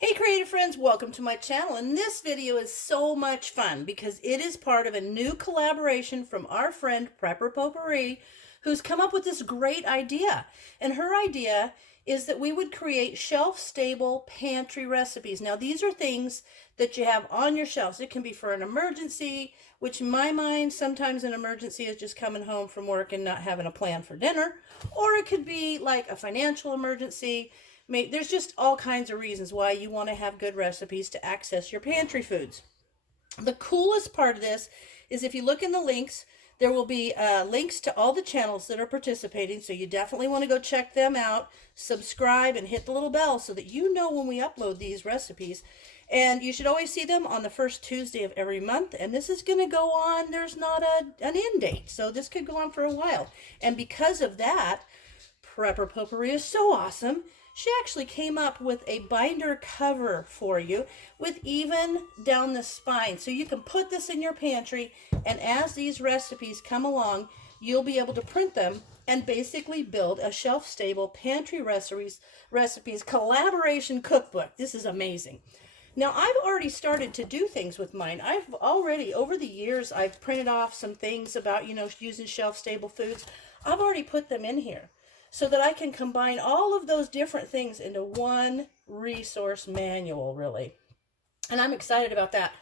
Hey creative friends, welcome to my channel, and this video is so much fun because it is part of a new collaboration from our friend Prepper Potpourri, who's come up with this great idea. And her idea is that we would create shelf-stable pantry recipes. Now these are things that you have on your shelves. It can be for an emergency, which in my mind sometimes an emergency is just coming home from work and not having a plan for dinner, or it could be like a financial emergency. There's just all kinds of reasons why you want to have good recipes to access your pantry foods. The coolest part of this is if you look in the links, there will be links to all the channels that are participating, so you definitely want to go check them out, subscribe, and hit the little bell so that you know when we upload these recipes. And you should always see them on the first Tuesday of every month, and this is going to go on. There's not an end date, so this could go on for a while. And because of that, Prepper Potpourri is so awesome. She actually came up with a binder cover for you with even down the spine. So you can put this in your pantry, and as these recipes come along, you'll be able to print them and basically build a shelf-stable pantry recipes collaboration cookbook. This is amazing. Now, I've already started to do things with mine. I've already, over the years, I've printed off some things about, using shelf-stable foods. I've already put them in here so that I can combine all of those different things into one resource manual, really. And I'm excited about that.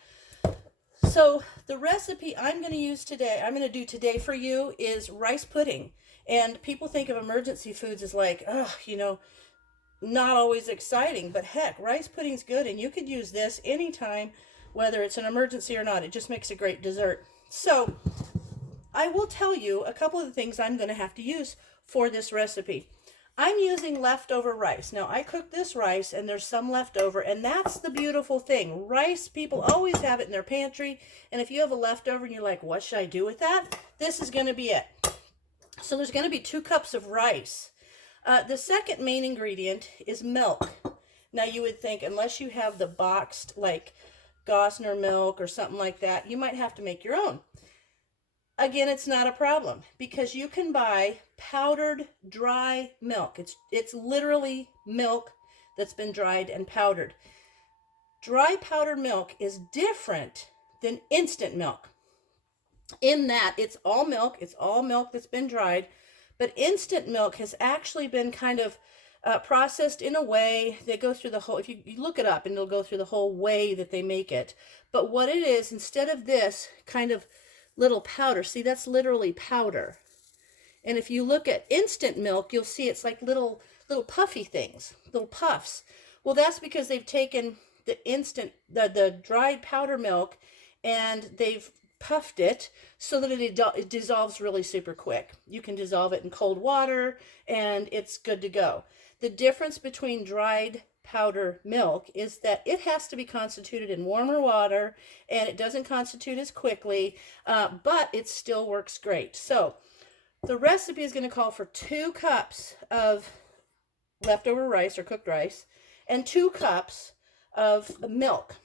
So the recipe I'm going to do today for you is rice pudding. And people think of emergency foods as like, not always exciting, but heck, rice pudding's good, and you could use this anytime, whether it's an emergency or not. It just makes a great dessert. So I will tell you a couple of the things I'm going to have to use for this recipe. I'm using leftover rice. Now, I cooked this rice and there's some left over, and that's the beautiful thing. Rice, people always have it in their pantry, and if you have a leftover and you're like, what should I do with that? This is going to be it. So there's going to be 2 cups of rice. The second main ingredient is milk. Now, you would think, unless you have the boxed, like Gosner milk or something like that, you might have to make your own. Again, it's not a problem because you can buy powdered dry milk. It's literally milk that's been dried and powdered. Dry powdered milk is different than instant milk in that it's all milk that's been dried, but instant milk has actually been kind of processed in a way that goes through the whole, if you look it up, and it'll go through the whole way that they make it. But what it is, instead of this kind of little powder, see, that's literally powder. And if you look at instant milk, you'll see it's like little puffy things, little puffs. Well, that's because they've taken the dried powder milk, and they've puffed it so that it dissolves really super quick. You can dissolve it in cold water and it's good to go. The difference between dried powder milk is that it has to be constituted in warmer water, and it doesn't constitute as quickly, but it still works great. So the recipe is going to call for 2 cups of leftover rice or cooked rice and 2 cups of milk.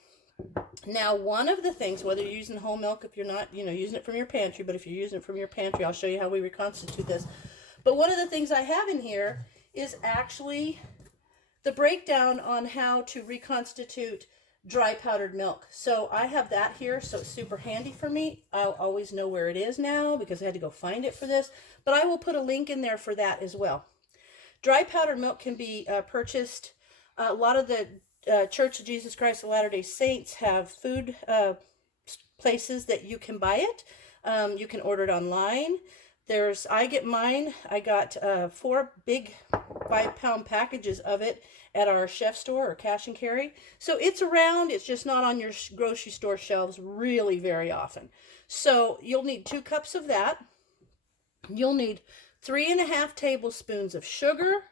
Now, one of the things, whether you're using whole milk, if you're not, using it from your pantry, but if you're using it from your pantry, I'll show you how we reconstitute this. But one of the things I have in here is actually the breakdown on how to reconstitute dry powdered milk. So I have that here, so it's super handy for me. I'll always know where it is now because I had to go find it for this, but I will put a link in there for that as well. Dry powdered milk can be purchased. A lot of the Church of Jesus Christ of Latter-day Saints have food places that you can buy it. You can order it online. I get mine. I got 4 big 5-pound packages of it at our chef store or cash and carry. So it's around. It's just not on your grocery store shelves really very often. So you'll need 2 cups of that. You'll need 3.5 tablespoons of sugar,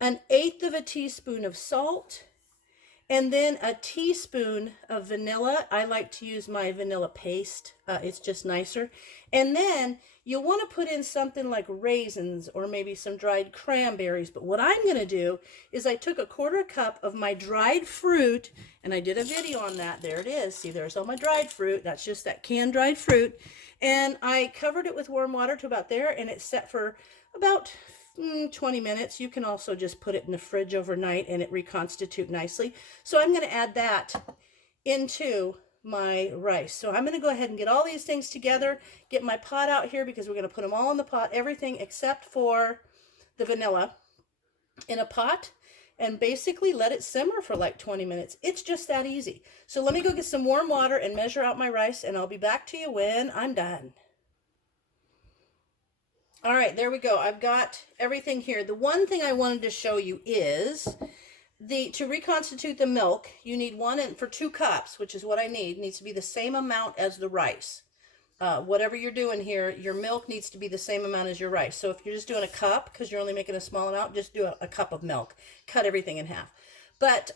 1/8 of a teaspoon of salt, and then a teaspoon of vanilla. I like to use my vanilla paste. It's just nicer. And then you'll want to put in something like raisins or maybe some dried cranberries. But what I'm going to do is I took 1/4 cup of my dried fruit, and I did a video on that. There it is. See, there's all my dried fruit. That's just that canned dried fruit. And I covered it with warm water to about there, and it's set for about 20 minutes. You can also just put it in the fridge overnight and it reconstitute nicely. So I'm going to add that into my rice. So I'm going to go ahead and get all these things together, get my pot out here because we're going to put them all in the pot, everything except for the vanilla in a pot, and basically let it simmer for like 20 minutes. It's just that easy. So let me go get some warm water and measure out my rice, and I'll be back to you when I'm done. All right, there we go. I've got everything here. The one thing I wanted to show you is to reconstitute the milk, you need for 2 cups, which is what I need. It needs to be the same amount as the rice. Whatever you're doing here, your milk needs to be the same amount as your rice. So if you're just doing a cup, because you're only making a small amount, just do a cup of milk. Cut everything in half. But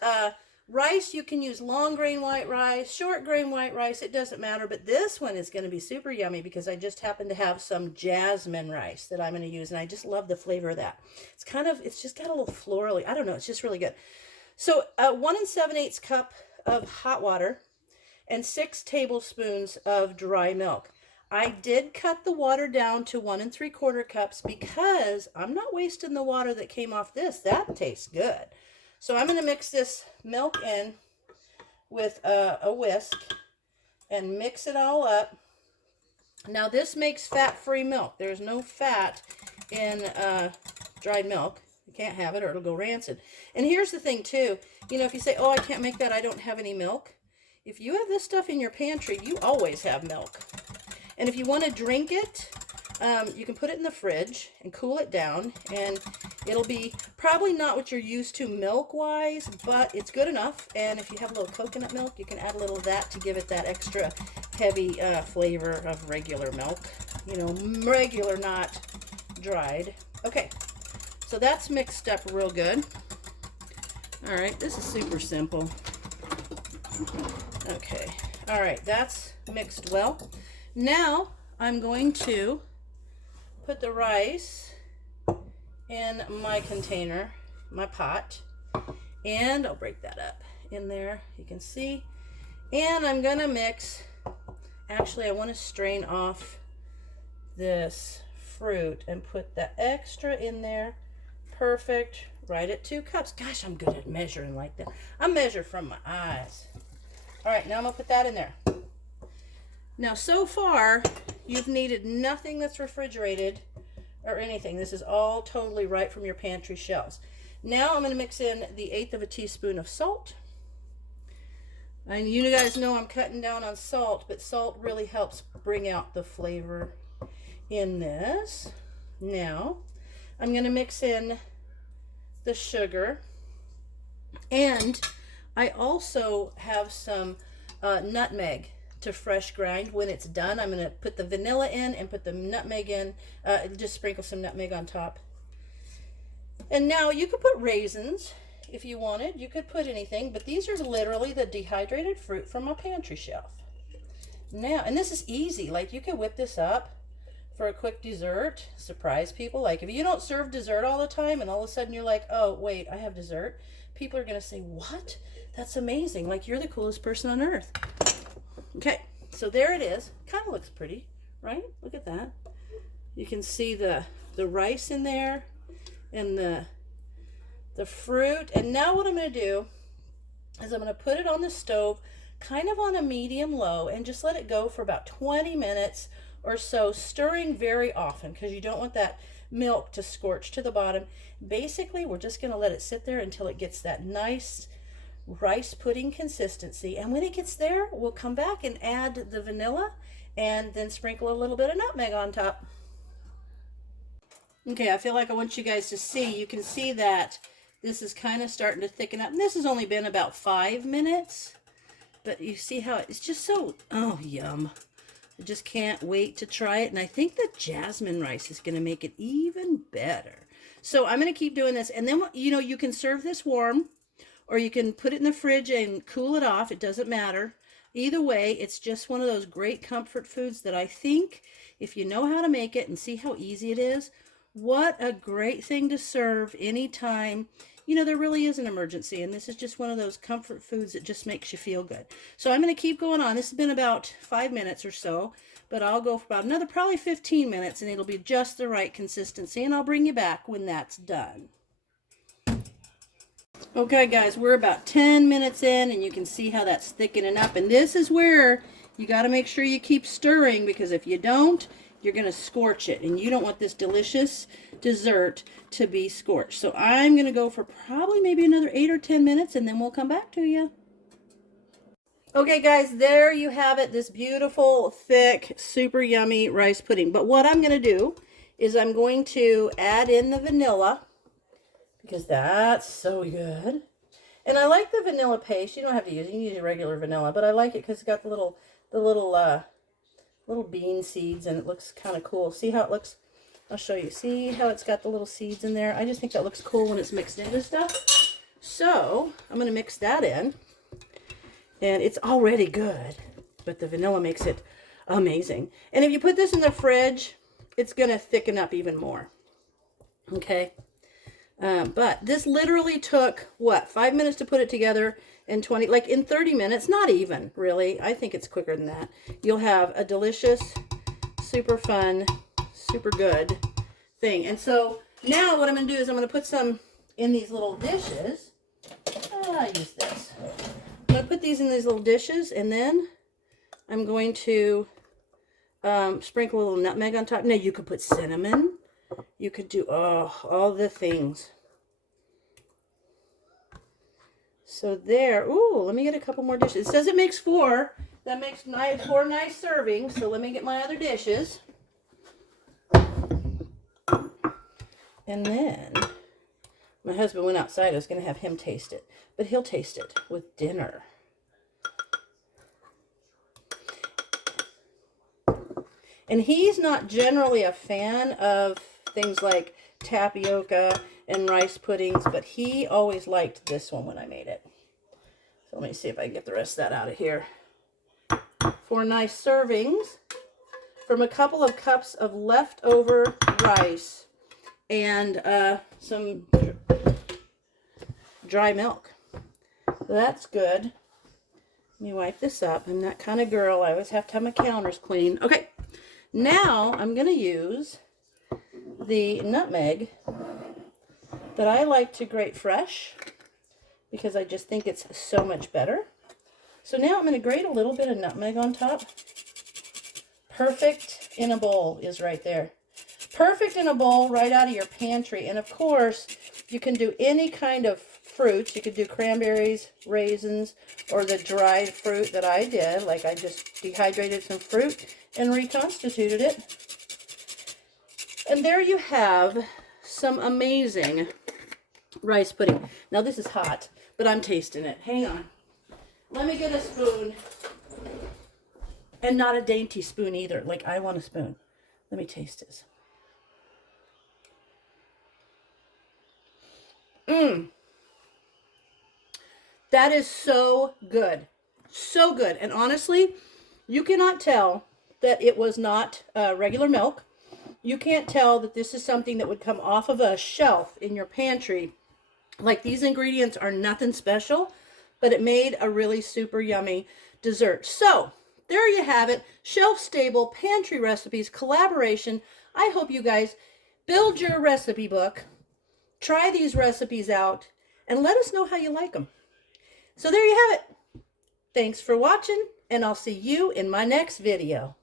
rice, you can use long grain white rice, short grain white rice, it doesn't matter. But this one is going to be super yummy because I just happen to have some jasmine rice that I'm going to use. And I just love the flavor of that. It's just got a little florally. I don't know, it's just really good. So 1 7/8 cup of hot water and 6 tablespoons of dry milk. I did cut the water down to 1 3/4 cups because I'm not wasting the water that came off this. That tastes good. So I'm going to mix this milk in with a whisk and mix it all up. Now this makes fat-free milk. There's no fat in dried milk. You can't have it or it'll go rancid. And here's the thing too. You know, if you say, oh, I can't make that, I don't have any milk. If you have this stuff in your pantry, you always have milk. And if you want to drink it, you can put it in the fridge and cool it down. And it'll be probably not what you're used to milk-wise, but it's good enough. And if you have a little coconut milk, you can add a little of that to give it that extra heavy flavor of regular milk. You know, regular, not dried. Okay. So that's mixed up real good. All right, this is super simple. Okay, all right, that's mixed well. Now I'm going to put the rice in my container, my pot, and I'll break that up in there, you can see. And I'm gonna mix, actually I want to strain off this fruit and put the extra in there. Perfect, right at 2 cups. Gosh, I'm good at measuring like that. I measure from my eyes. All right, now I'm gonna put that in there. Now, so far, you've needed nothing that's refrigerated or anything. This is all totally right from your pantry shelves. Now I'm gonna mix in the 1/8 teaspoon of salt. And you guys know I'm cutting down on salt, but salt really helps bring out the flavor in this. Now, I'm gonna mix in the sugar, and I also have some nutmeg to fresh grind. When it's done, I'm going to put the vanilla in and put the nutmeg in, just sprinkle some nutmeg on top. And now you could put raisins if you wanted. You could put anything, but these are literally the dehydrated fruit from my pantry shelf. Now, and this is easy, like you can whip this up for a quick dessert, surprise people. Like if you don't serve dessert all the time and all of a sudden you're like, oh wait, I have dessert, people are gonna say, what? That's amazing, like you're the coolest person on earth. Okay, so there it is. Kind of looks pretty, right? Look at that. You can see the rice in there and the fruit. And now what I'm gonna do is I'm gonna put it on the stove kind of on a medium low and just let it go for about 20 minutes or so, stirring very often because you don't want that milk to scorch to the bottom. Basically, we're just going to let it sit there until it gets that nice rice pudding consistency. And when it gets there, we'll come back and add the vanilla and then sprinkle a little bit of nutmeg on top. Okay, I feel like I want you guys to see. You can see that this is kind of starting to thicken up. And this has only been about 5 minutes. But you see how it's just so, oh, yum. I just can't wait to try it. And I think the jasmine rice is going to make it even better. So I'm going to keep doing this. And then, you know, you can serve this warm or you can put it in the fridge and cool it off. It doesn't matter. Either way, it's just one of those great comfort foods that I think if you know how to make it and see how easy it is, what a great thing to serve anytime, you know, there really is an emergency, and this is just one of those comfort foods that just makes you feel good. So I'm going to keep going on. This has been about 5 minutes or so, but I'll go for about another probably 15 minutes, and it'll be just the right consistency, and I'll bring you back when that's done. Okay, guys, we're about 10 minutes in, and you can see how that's thickening up, and this is where you got to make sure you keep stirring, because if you don't, you're going to scorch it, and you don't want this delicious dessert to be scorched. So I'm going to go for probably maybe another 8 or 10 minutes, and then we'll come back to you. Okay, guys, there you have it, this beautiful, thick, super yummy rice pudding. But what I'm going to do is I'm going to add in the vanilla, because that's so good. And I like the vanilla paste. You don't have to use it. You can use regular vanilla, but I like it because it's got the little bean seeds, and it looks kind of cool. See how it looks? I'll show you. See how it's got the little seeds in there? I just think that looks cool when it's mixed into stuff. So I'm going to mix that in. And it's already good, but the vanilla makes it amazing. And if you put this in the fridge, it's going to thicken up even more. Okay? But this literally took, what, 5 minutes to put it together, and 20, like in 30 minutes, not even, really. I think it's quicker than that. You'll have a delicious, super fun, super good thing. And so now what I'm going to do is I'm going to put some in these little dishes. I use this. I'm going to put these in these little dishes, and then I'm going to sprinkle a little nutmeg on top. Now, you could put cinnamon. You could do, all the things. So there. Ooh, let me get a couple more dishes. It says it makes 4. That makes 4 nice servings. So let me get my other dishes. And then my husband went outside. I was going to have him taste it. But he'll taste it with dinner. And he's not generally a fan of things like tapioca and rice puddings, but he always liked this one when I made it. So let me see if I can get the rest of that out of here. 4 nice servings from a couple of cups of leftover rice and some dry milk. So that's good. Let me wipe this up. I'm that kind of girl. I always have to have my counters clean. Okay, now I'm going to use the nutmeg that I like to grate fresh because I just think it's so much better. So now I'm going to grate a little bit of nutmeg on top. Perfect in a bowl is right there. Perfect in a bowl right out of your pantry. And of course, you can do any kind of fruits. You could do cranberries, raisins, or the dried fruit that I did. Like I just dehydrated some fruit and reconstituted it. And there you have some amazing rice pudding. Now this is hot, but I'm tasting it. Hang on. Let me get a spoon. And not a dainty spoon either. Like I want a spoon. Let me taste this. That is so good. So good. And honestly, you cannot tell that it was not regular milk. You can't tell that this is something that would come off of a shelf in your pantry. Like these ingredients are nothing special, but it made a really super yummy dessert. So there you have it. Shelf-stable pantry recipes collaboration. I hope you guys build your recipe book. Try these recipes out and let us know how you like them. So there you have it. Thanks for watching, and I'll see you in my next video.